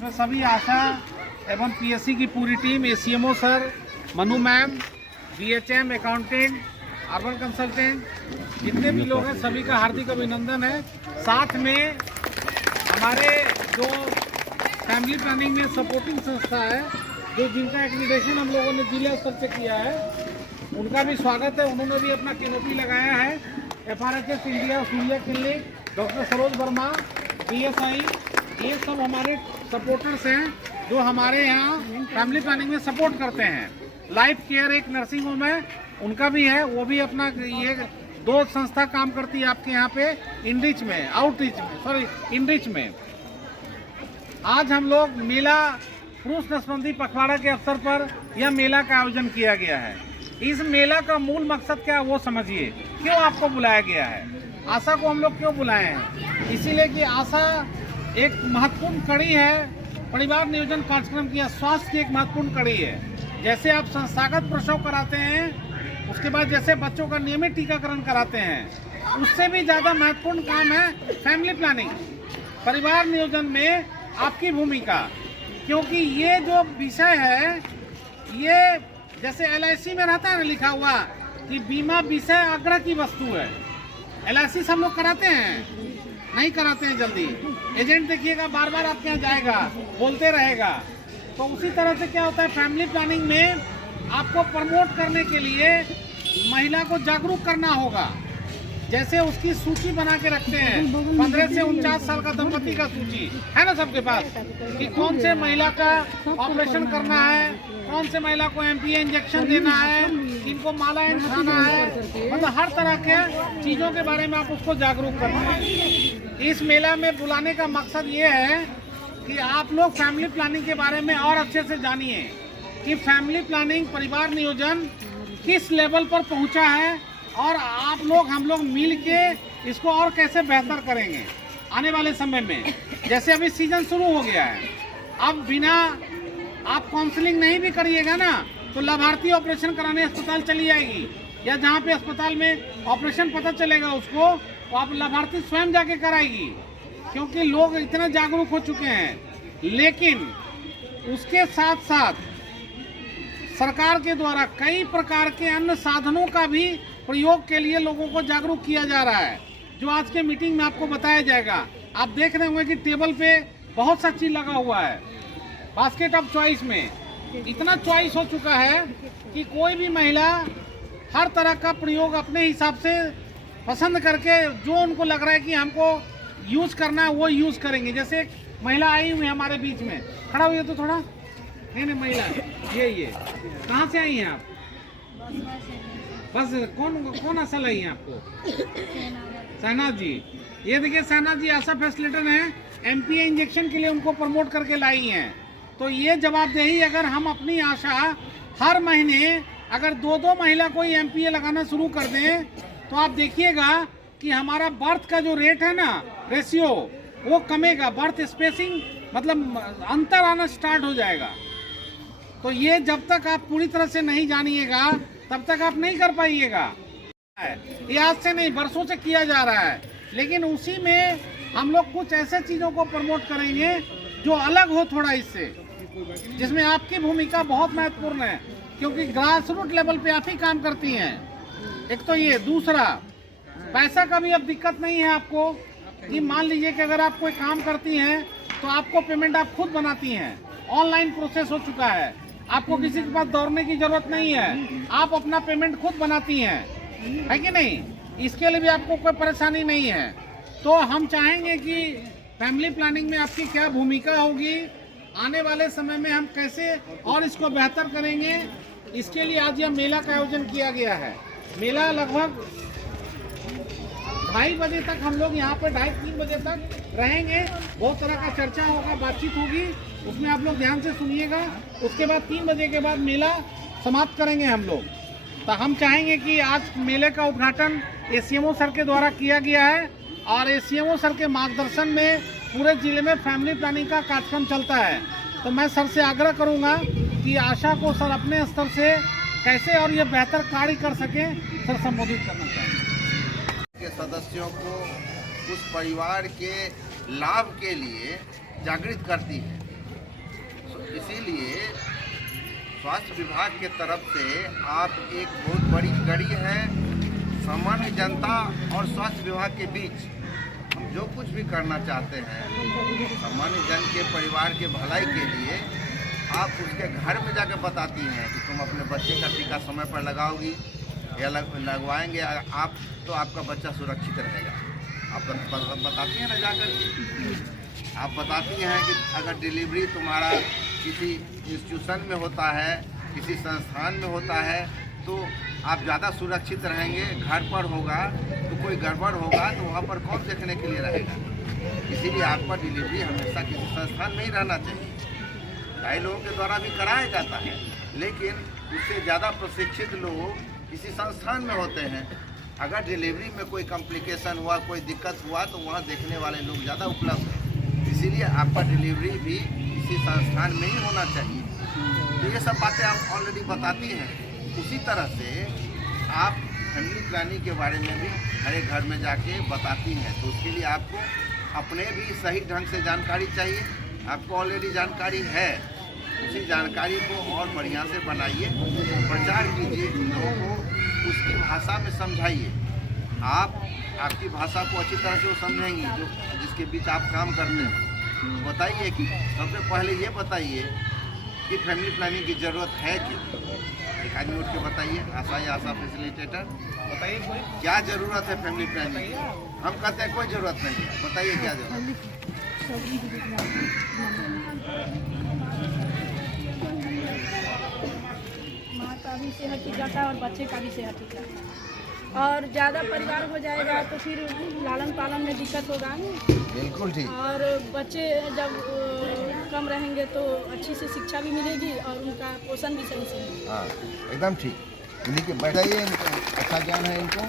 इसमें सभी आशा एवं पीएससी की पूरी team, ACMO sir, Manu ma'am, BHM, accountant, urban consultant, जितने भी लोग हैं सभी का हार्दिक अभिनंदन है। साथ में हमारे जो फैमिली प्लानिंग में सपोर्टिंग संस्था है, जो जिनका एक्रीडेशन हम लोगों ने जिला स्तर से किया है, उनका भी स्वागत है। उन्होंने भी अपना कैनोपी लगाया है। FRHS India, Surya clinic, doctor Saroj Verma, BSI, ये सब हमारे सपोर्टर्स हैं जो हमारे यहाँ फैमिली प्लानिंग में सपोर्ट करते हैं। लाइफ केयर एक नर्सिंग होम है, उनका भी है, वो भी अपना ये 2 संस्था काम करती है आपके यहाँ पे इनरिच में। आज हम लोग मेला पुरुष नसबंदी पखवाड़ा के अवसर पर यह मेला का आयोजन किया गया है। इस मेला का मूल मकसद क्या है वो समझिए, क्यों आपको बुलाया गया है। आशा को हम लोग क्यों बुलाए हैं, इसीलिए कि आशा एक महत्वपूर्ण कड़ी है परिवार नियोजन कार्यक्रम की, स्वास्थ्य की एक महत्वपूर्ण कड़ी है। जैसे आप संस्थागत प्रसव कराते हैं, उसके बाद जैसे बच्चों का नियमित टीकाकरण कराते हैं, उससे भी ज़्यादा महत्वपूर्ण काम है फैमिली प्लानिंग, परिवार नियोजन में आपकी भूमिका। क्योंकि ये जो विषय है, ये जैसे LIC में रहता है ना लिखा हुआ कि बीमा विषय आग्रह की वस्तु है। LIC हम लोग कराते हैं, नहीं कराते हैं जल्दी। एजेंट देखिएगा बार बार आपके यहाँ जाएगा, बोलते रहेगा। तो उसी तरह से क्या होता है, फैमिली प्लानिंग में आपको प्रमोट करने के लिए महिला को जागरूक करना होगा। जैसे उसकी सूची बना के रखते हैं, 15 से 49 साल का दंपति का सूची है ना सबके पास, कि कौन से महिला का ऑपरेशन करना है, कौन से महिला को MPA इंजेक्शन देना है, किनको माला खाना है, मतलब हर तरह के चीज़ों के बारे में आप उसको जागरूक करना है। इस मेला में बुलाने का मकसद ये है कि आप लोग फैमिली प्लानिंग के बारे में और अच्छे से जानिए कि फैमिली प्लानिंग, परिवार नियोजन किस लेवल पर पहुंचा है, और हम लोग मिल के इसको और कैसे बेहतर करेंगे आने वाले समय में। जैसे अभी सीजन शुरू हो गया है, अब बिना आप काउंसलिंग नहीं भी करिएगा ना, तो लाभार्थी ऑपरेशन कराने अस्पताल चली जाएगी, या जहाँ पे अस्पताल में ऑपरेशन पता चलेगा उसको, तो आप लाभार्थी स्वयं जाके कराएगी, क्योंकि लोग इतने जागरूक हो चुके हैं। लेकिन उसके साथ साथ सरकार के द्वारा कई प्रकार के अन्य साधनों का भी प्रयोग के लिए लोगों को जागरूक किया जा रहा है, जो आज के मीटिंग में आपको बताया जाएगा। आप देख रहे होंगे कि टेबल पे बहुत सा चीज लगा हुआ है। बास्केट ऑफ चॉइस में इतना चॉइस हो चुका है कि कोई भी महिला हर तरह का प्रयोग अपने हिसाब से पसंद करके, जो उनको लग रहा है कि हमको यूज करना है वो यूज करेंगे। जैसे एक महिला आई हुई है हमारे बीच में, खड़ा हुई है तो थोड़ा नहीं महिला, ये कहाँ से आई हैं आप? बस कौन आशा लाई है आपको? शहनाज जी। ये देखिए शहनाज जी आशा फैसिलिटेटर हैं, MPA इंजेक्शन के लिए उनको प्रमोट करके लाई हैं। तो ये जवाबदेही अगर हम अपनी आशा हर महीने अगर 2-2 महिला कोई MPA लगाना शुरू कर दें, तो आप देखिएगा कि हमारा बर्थ का जो रेट है ना, रेशियो, वो कमेगा। बर्थ स्पेसिंग मतलब अंतर आना स्टार्ट हो जाएगा। तो ये जब तक आप पूरी तरह से नहीं जानिएगा तब तक आप नहीं कर पाइएगा। ये आज से नहीं, बरसों से किया जा रहा है, लेकिन उसी में हम लोग कुछ ऐसे चीज़ों को प्रमोट करेंगे जो अलग हो थोड़ा इससे, जिसमें आपकी भूमिका बहुत महत्वपूर्ण है, क्योंकि ग्रास रूट लेवल पे आप ही काम करती हैं। एक तो ये, दूसरा पैसा का भी अब दिक्कत नहीं है आपको, कि मान लीजिए कि अगर आप कोई काम करती हैं तो आपको पेमेंट आप खुद बनाती हैं, ऑनलाइन प्रोसेस हो चुका है, आपको किसी के पास दौड़ने की जरूरत नहीं है, आप अपना पेमेंट खुद बनाती हैं, है कि नहीं? इसके लिए भी आपको कोई परेशानी नहीं है। तो हम चाहेंगे कि फैमिली प्लानिंग में आपकी क्या भूमिका होगी, आने वाले समय में हम कैसे और इसको बेहतर करेंगे, इसके लिए आज यह मेला का आयोजन किया गया है। मेला लगभग 2:30 बजे तक हम लोग यहाँ पे 2:30-3 बजे तक रहेंगे। बहुत तरह का चर्चा होगा, बातचीत होगी, उसमें आप लोग ध्यान से सुनिएगा। उसके बाद 3 बजे के बाद मेला समाप्त करेंगे हम लोग। तो हम चाहेंगे कि आज मेले का उद्घाटन ACMO सर के द्वारा किया गया है, और ACMO सर के मार्गदर्शन में पूरे जिले में फैमिली प्लानिंग का कार्यक्रम चलता है। तो मैं सर से आग्रह करूँगा कि आशा को सर अपने स्तर से कैसे और ये बेहतर कार्य कर सकें, सर संबोधित करना चाहिए। के सदस्यों को उस परिवार के लाभ के लिए जागृत करती है। इसीलिए स्वास्थ्य विभाग के तरफ से आप एक बहुत बड़ी कड़ी है सामान्य जनता और स्वास्थ्य विभाग के बीच। हम जो कुछ भी करना चाहते हैं सामान्य जन के परिवार के भलाई के लिए, आप उसके घर में जाकर बताती हैं कि तुम अपने बच्चे का टीका समय पर लगाओगी या लगवाएंगे आप, तो आपका बच्चा सुरक्षित रहेगा। आप बताती हैं ना जाकर, आप बताती हैं कि अगर डिलीवरी तुम्हारा किसी इंस्टीट्यूशन में होता है, किसी संस्थान में होता है, तो आप ज़्यादा सुरक्षित रहेंगे। घर पर होगा तो कोई गड़बड़ होगा तो वहाँ पर कौन देखने के लिए रहेगा। इसीलिए आपका डिलीवरी हमेशा किसी संस्थान में ही रहना चाहिए। कई लोगों के द्वारा भी कराया जाता है, लेकिन उससे ज़्यादा प्रशिक्षित लोग किसी संस्थान में होते हैं। अगर डिलीवरी में कोई कॉम्प्लिकेशन हुआ, कोई दिक्कत हुआ, तो वहाँ देखने वाले लोग ज़्यादा उपलब्ध हैं। इसीलिए आपका डिलीवरी भी किसी संस्थान में ही होना चाहिए। तो ये सब बातें आप ऑलरेडी बताती हैं। उसी तरह से आप फैमिली प्लानिंग के बारे में भी हर एक घर में जाके बताती हैं। तो उसके लिए आपको अपने भी सही ढंग से जानकारी चाहिए। आपको ऑलरेडी जानकारी है, उसी जानकारी को और बढ़िया से बनाइए, प्रचार कीजिए, लोगों को उसकी भाषा में समझाइए। आपकी भाषा को अच्छी तरह से वो समझेंगी जो जिसके बीच आप काम करते हैं। बताइए कि सबसे पहले ये बताइए कि फैमिली प्लानिंग की ज़रूरत है क्यों। एक आदमी उठ के बताइए, आशा फैसिलिटेटर, बताइए कोई क्या ज़रूरत है फैमिली प्लानिंग की। हम कहते हैं कोई ज़रूरत नहीं है, बताइए क्या ज़रूरत है। माँ का भी सेहत ठीक रहता है और बच्चे का भी सेहत ठीक रहता है। और ज़्यादा परिवार हो जाएगा तो फिर लालन पालन में दिक्कत होगा। बिल्कुल ठीक। और बच्चे जब कम रहेंगे तो अच्छी से शिक्षा भी मिलेगी और उनका पोषण भी सही से। हाँ एकदम ठीक। इन्हीं के बैठाइए, इनको अच्छा ज्ञान है इनको।